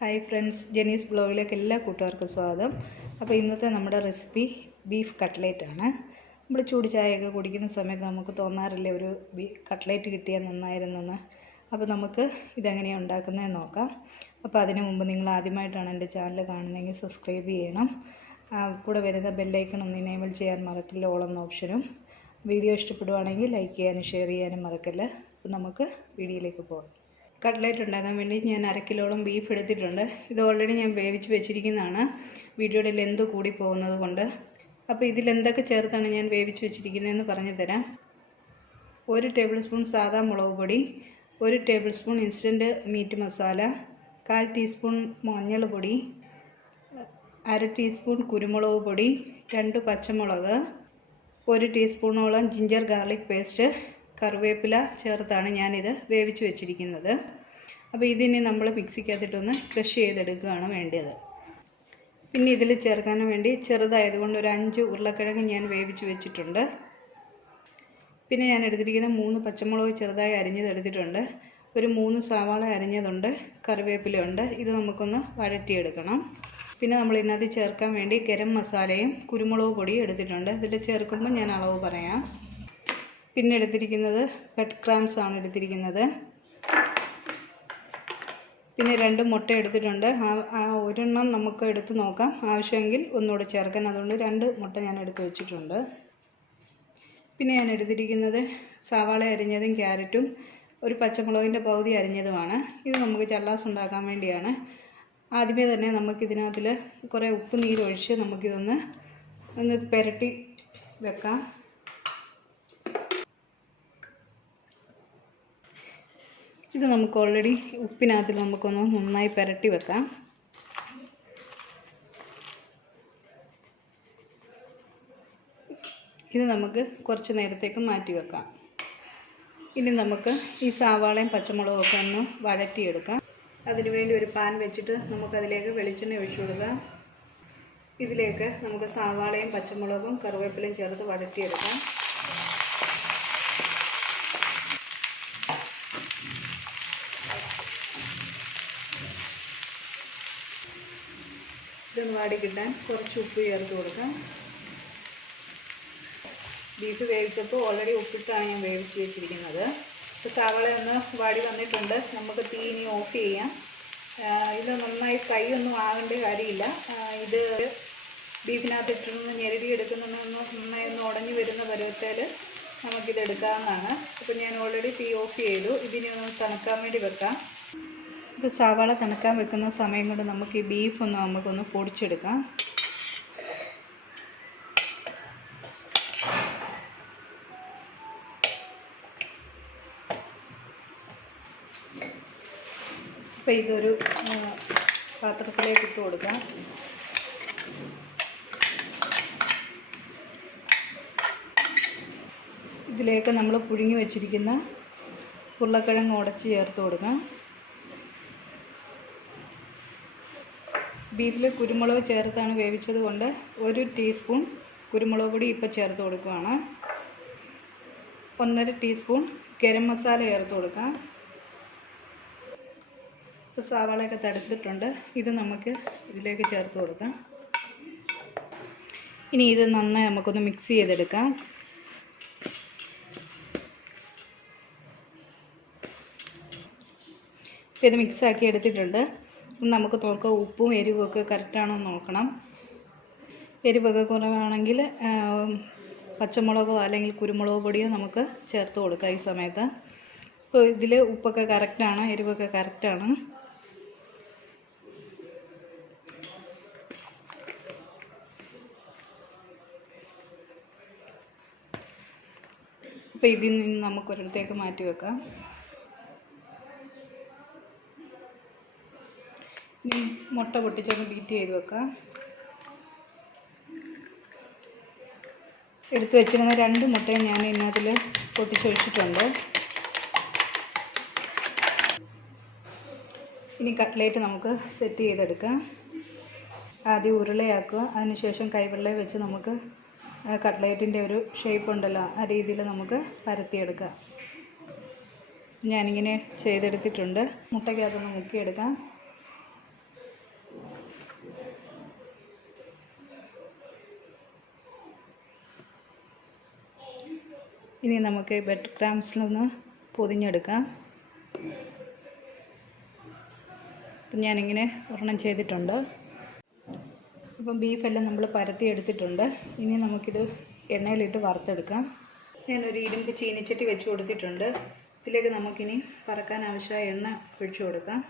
Hi friends, ജെനീസ് ബ്ലോഗിലേക്ക് എല്ലാ കൂട്ടുകാർക്കും സ്വാഗതം. അപ്പോൾ ഇന്നത്തെ നമ്മുടെ റെസിപ്പി ബീഫ് കട്ട്ലേറ്റ് ആണ്. നമ്മൾ ചൂട് ചായയൊക്കെ കുടിക്കുന്ന സമയത്ത് നമുക്ക് തോന്നാറില്ലേ ഒരു കട്ട്ലേറ്റ് കിട്ടിയാൽ നന്നായിരുന്നെന്ന്. അപ്പോൾ നമുക്ക് ഇതെങ്ങനെയാണ് ഉണ്ടാക്കുന്നതെന്ന് നോക്കാം. അപ്പോൾ അതിനു മുമ്പ് നിങ്ങൾ ആദ്യമായിട്ടാണ് എൻ്റെ ചാനൽ കാണുന്നതെങ്കിൽ സബ്സ്ക്രൈബ് ചെയ്യണം. കൂടെ വരുന്ന ബെല്ലൈക്കൺ ഒന്ന് എനേബിൾ ചെയ്യാൻ മറക്കില്ല, ഓൾ എന്ന ഓപ്ഷനും. വീഡിയോ ഇഷ്ടപ്പെടുവാണെങ്കിൽ ലൈക്ക് ചെയ്യാനും ഷെയർ ചെയ്യാനും മറക്കില്ല. അപ്പോൾ നമുക്ക് വീഡിയോയിലേക്ക് പോകാം. കട്ട്ലേറ്റ് ഉണ്ടാക്കാൻ വേണ്ടി ഞാൻ 1/2 കിലോളം ബീഫ് എടുത്തിട്ടുണ്ട്. ഇത് ഓൾറെഡി ഞാൻ വേവിച്ച് വെച്ചിരിക്കുന്നതാണ്, വീഡിയോയുടെ ലെന്ത് കൂടി പോകുന്നത് കൊണ്ട്. അപ്പോൾ ഇതിലെന്തൊക്കെ ചേർത്താണ് ഞാൻ വേവിച്ച് വെച്ചിരിക്കുന്നതെന്ന് പറഞ്ഞു തരാം. 1 ടേബിൾ സ്പൂൺ സാദാ മുളക് പൊടി, 1 table spoon instant meat masala, 1/4 teaspoon മഞ്ഞൾപ്പൊടി, 1/2 ടീസ്പൂൺ കുരുമുളക് പൊടി, 2 പച്ചമുളക്, 1 ടീസ്പൂണോളം ജിഞ്ചർ ഗാർലിക് പേസ്റ്റ്, കറിവേപ്പില ചേർത്താണ് ഞാനിത് വേവിച്ച് വെച്ചിരിക്കുന്നത്. അപ്പോൾ ഇതിനി നമ്മൾ മിക്സിക്കകത്തിട്ടൊന്ന് ക്രഷ് ചെയ്തെടുക്കുകയാണ് വേണ്ടത്. പിന്നെ ഇതിൽ ചേർക്കാൻ വേണ്ടി ചെറുതായതുകൊണ്ട് ഒരു 5 ഉരുളക്കിഴങ്ങ് ഞാൻ വേവിച്ച് വെച്ചിട്ടുണ്ട്. പിന്നെ ഞാൻ എടുത്തിരിക്കുന്ന 3 പച്ചമുളക് ചെറുതായി അരിഞ്ഞത് എടുത്തിട്ടുണ്ട്, ഒരു 3 സവാള അരിഞ്ഞതുണ്ട്, കറിവേപ്പിലയുണ്ട്. ഇത് നമുക്കൊന്ന് വഴറ്റിയെടുക്കണം. പിന്നെ നമ്മൾ ഇതിനകത്ത് ചേർക്കാൻ വേണ്ടി ഗരം മസാലയും കുരുമുളക് പൊടിയും എടുത്തിട്ടുണ്ട്. ഇതിൽ ചേർക്കുമ്പോൾ ഞാൻ അളവ് പറയാം. പിന്നെ എടുത്തിരിക്കുന്നത് ബ്രെഡ് ക്രംസ് ആണ് എടുത്തിരിക്കുന്നത്. പിന്നെ 2 മുട്ട എടുത്തിട്ടുണ്ട്. ഒരെണ്ണം നമുക്ക് എടുത്ത് നോക്കാം, ആവശ്യമെങ്കിൽ ഒന്നുകൂടെ ചേർക്കാൻ. അതുകൊണ്ട് 2 മുട്ട ഞാൻ എടുത്ത് വെച്ചിട്ടുണ്ട്. പിന്നെ ഞാൻ എടുത്തിരിക്കുന്നത് സവാള അരിഞ്ഞതും ക്യാരറ്റും ഒരു പച്ചമുളകിൻ്റെ പകുതി അരിഞ്ഞതുമാണ്. ഇത് നമുക്ക് ചള്ളാസ് ഉണ്ടാക്കാൻ വേണ്ടിയാണ്. ആദ്യമേ തന്നെ നമുക്കിതിനകത്തിൽ കുറേ ഉപ്പ് നീരൊഴിച്ച് നമുക്കിതൊന്ന് പുരട്ടി വെക്കാം. ഇത് നമുക്ക് ഓൾറെഡി ഉപ്പിനകത്തിൽ നമുക്കൊന്ന് നന്നായി പുരട്ടി വെക്കാം. ഇത് നമുക്ക് കുറച്ച് നേരത്തേക്ക് മാറ്റി വെക്കാം. ഇനി നമുക്ക് ഈ സവാളയും പച്ചമുളകും ഒക്കെ ഒന്ന് വഴറ്റിയെടുക്കാം. അതിനുവേണ്ടി ഒരു പാൻ വെച്ചിട്ട് നമുക്കതിലേക്ക് വെളിച്ചെണ്ണ ഒഴിച്ചു കൊടുക്കാം. ഇതിലേക്ക് നമുക്ക് സവാളയും പച്ചമുളകും കറിവേപ്പിലയും ചേർത്ത് വഴറ്റിയെടുക്കാം. ഇതൊന്ന് വാടി കിട്ടാൻ കുറച്ച് ഉപ്പ് ചേർത്ത് കൊടുക്കാം. ബീഫ് വേവിച്ചപ്പോൾ ഓൾറെഡി ഉപ്പിട്ടാണ് ഞാൻ വേവിച്ച് വെച്ചിരിക്കുന്നത്. ഇപ്പോൾ സവാള ഒന്ന് വാടി വന്നിട്ടുണ്ട്. നമുക്ക് തീ ഇനി ഓഫ് ചെയ്യാം. ഇത് നന്നായി ഫ്രൈ ഒന്നും ആകേണ്ട കാര്യമില്ല. ഇത് ബീഫിനകത്ത് ഇട്ടൊന്ന് ഞെരടി എടുക്കുന്നൊന്ന് നന്നായി ഒന്ന് ഉടഞ്ഞു വരുന്ന പരുവത്തിൽ നമുക്കിത് എടുക്കാവുന്നതാണ്. അപ്പോൾ ഞാൻ ഓൾറെഡി തീ ഓഫ് ചെയ്തു. ഇതിനെ ഒന്ന് തണുക്കാൻ വേണ്ടി വെക്കാം. ഇത് സവാള തണുക്കാൻ വെക്കുന്ന സമയം കൊണ്ട് നമുക്ക് ഈ ബീഫ് നമുക്കൊന്ന് പൊടിച്ചെടുക്കാം. അപ്പോൾ ഇതൊരു പാത്രത്തിലേക്ക് ഇട്ട് കൊടുക്കാം. ഇതിലേക്ക് നമ്മൾ പുഴുങ്ങി വെച്ചിരിക്കുന്ന ഉരുളക്കിഴങ്ങ് ഉടച്ച് ചേർത്ത് കൊടുക്കാം. ബീഫിൽ കുരുമുളക് ചേർത്താണ് വേവിച്ചത് കൊണ്ട് 1 ടീസ്പൂൺ കുരുമുളക് പൊടി ഇപ്പോൾ ചേർത്ത് കൊടുക്കുകയാണ്. 1.5 ടീസ്പൂൺ ഗരം മസാല ചേർത്ത് കൊടുക്കാം. ഇപ്പോൾ സവാളയൊക്കെ തടുത്തിട്ടുണ്ട്. ഇത് നമുക്ക് ഇതിലേക്ക് ചേർത്ത് കൊടുക്കാം. ഇനി ഇത് നന്നായി നമുക്കൊന്ന് മിക്സ് ചെയ്തെടുക്കാം. ഇത് മിക്സാക്കി എടുത്തിട്ടുണ്ട്. നമുക്ക് നോക്കാം ഉപ്പും എരിവുമൊക്കെ കറക്റ്റാണോ നോക്കണം. എരിവൊക്കെ കുറവാണെങ്കിൽ പച്ചമുളകോ അല്ലെങ്കിൽ കുരുമുളക് പൊടിയോ നമുക്ക് ചേർത്ത് കൊടുക്കാം ഈ സമയത്ത്. ഇപ്പോൾ ഇതിൽ ഉപ്പൊക്കെ കറക്റ്റാണ്, എരിവൊക്കെ കറക്റ്റാണ്. അപ്പോൾ ഇതിൽ നിന്ന് നമുക്കൊരിടത്തേക്ക് മാറ്റി വെക്കാം. ഇനി മുട്ട പൊട്ടിച്ചൊന്ന് ബീറ്റ് ചെയ്ത് വെക്കാം. എടുത്ത് വെച്ചിരുന്ന 2 മുട്ടയും ഞാൻ ഇതിനകത്തിൽ പൊട്ടിച്ചൊഴിച്ചിട്ടുണ്ട്. ഇനി കട്ട്ലേറ്റ് നമുക്ക് സെറ്റ് ചെയ്തെടുക്കാം. ആദ്യം ഉരുളയാക്കുക, അതിനുശേഷം കൈവെള്ളയിൽ വെച്ച് നമുക്ക് കട്ട്ലേറ്റിൻ്റെ ഒരു ഷേപ്പ് ഉണ്ടല്ലോ, ആ രീതിയിൽ നമുക്ക് പരത്തിയെടുക്കാം. ഞാനിങ്ങനെ ചെയ്തെടുത്തിട്ടുണ്ട്. മുട്ടയ്ക്കകത്തൊന്ന് മുക്കിയെടുക്കാം. ഇനി നമുക്ക് ബട്ടർ ക്രാംസിലൊന്ന് പൊതിഞ്ഞെടുക്കാം. അപ്പം ഞാനിങ്ങനെ ഒരെണ്ണം ചെയ്തിട്ടുണ്ട്. അപ്പം ബീഫെല്ലാം നമ്മൾ പരത്തി എടുത്തിട്ടുണ്ട്. ഇനി നമുക്കിത് എണ്ണയിലിട്ട് വറുത്തെടുക്കാം. ഞാനൊരു ഇരുമ്പ് ചീനിച്ചട്ടി വെച്ച് കൊടുത്തിട്ടുണ്ട്. ഇതിലേക്ക് നമുക്കിനി വറക്കാൻ ആവശ്യമായ എണ്ണ ഒഴിച്ചു കൊടുക്കാം.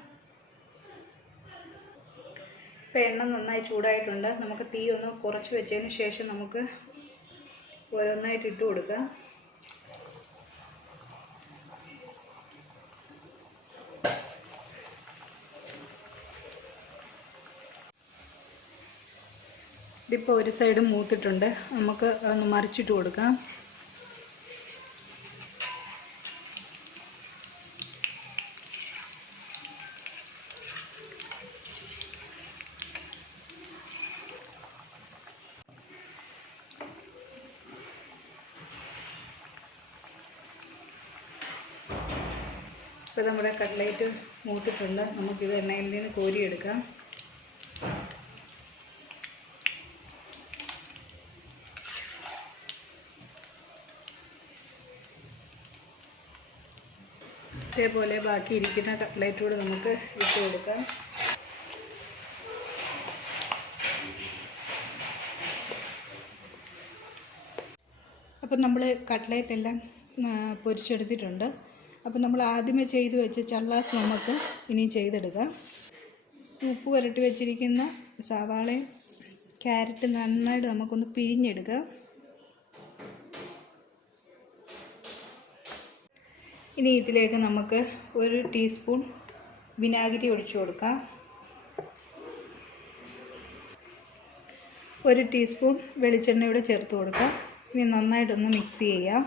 ഇപ്പോൾ എണ്ണ നന്നായി ചൂടായിട്ടുണ്ട്. നമുക്ക് തീ ഒന്ന് കുറച്ച് വെച്ചതിന് ശേഷം നമുക്ക് ഓരോന്നായിട്ട് ഇട്ട് കൊടുക്കാം. ഇതിപ്പോൾ ഒരു സൈഡ് മൂത്തിട്ടുണ്ട്. നമുക്ക് ഒന്ന് മറിച്ചിട്ട് കൊടുക്കാം. ഇപ്പോൾ നമ്മുടെ കട്ട്ലേറ്റ് മൂത്തിട്ടുണ്ട്. നമുക്കിത് എണ്ണയിൽ നിന്ന് കോരിയെടുക്കാം. ഇതേപോലെ ബാക്കി ഇരിക്കുന്ന കട്ട്ലേറ്റ് കൂടെ നമുക്ക് ഇട്ട് കൊടുക്കാം. അപ്പം നമ്മൾ കട്ട്ലേറ്റ് എല്ലാം പൊരിച്ചെടുത്തിട്ടുണ്ട്. അപ്പം നമ്മൾ ആദ്യമേ ചെയ്ത് വെച്ച ചള്ളാസ് നമുക്ക് ഇനിയും ചെയ്തെടുക്കാം. ഉപ്പ് പുരട്ടി വെച്ചിരിക്കുന്ന സവാളയും ക്യാരറ്റ് നന്നായിട്ട് നമുക്കൊന്ന് പിഴിഞ്ഞെടുക്കാം. ഇനി ഇതിലേക്ക് നമുക്ക് 1 ടീസ്പൂൺ വിനാഗിരി ഒഴിച്ചു കൊടുക്കാം. 1 ടീസ്പൂൺ വെളിച്ചെണ്ണയോടെ ചേർത്ത് കൊടുക്കാം. ഇനി നന്നായിട്ടൊന്ന് മിക്സ് ചെയ്യാം.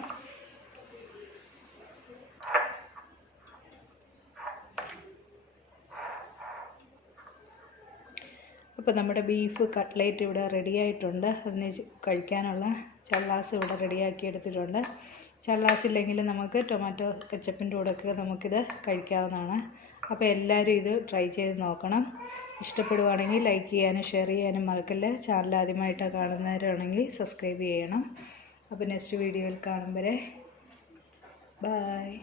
അപ്പോൾ നമ്മുടെ ബീഫ് കട്ട്ലേറ്റ് ഇവിടെ റെഡിയായിട്ടുണ്ട്. അതിന് കഴിക്കാനുള്ള ചള്ളാസ് ഇവിടെ റെഡിയാക്കി എടുത്തിട്ടുണ്ട്. ചള്ളാസ് ഇല്ലെങ്കിൽ നമുക്ക് ടൊമാറ്റോ കെച്ചപ്പിൻ്റെ കൂടെയൊക്കെ നമുക്കിത് കഴിക്കാവുന്നതാണ്. അപ്പോൾ എല്ലാവരും ഇത് ട്രൈ ചെയ്ത് നോക്കണം. ഇഷ്ടപ്പെടുവാണെങ്കിൽ ലൈക്ക് ചെയ്യാനും ഷെയർ ചെയ്യാനും മറക്കല്ലേ. ചാനൽ ആദ്യമായിട്ടാണ് കാണുന്നവരാണെങ്കിൽ സബ്സ്ക്രൈബ് ചെയ്യണം. അപ്പോൾ നെക്സ്റ്റ് വീഡിയോയിൽ കാണും വരെ ബൈ.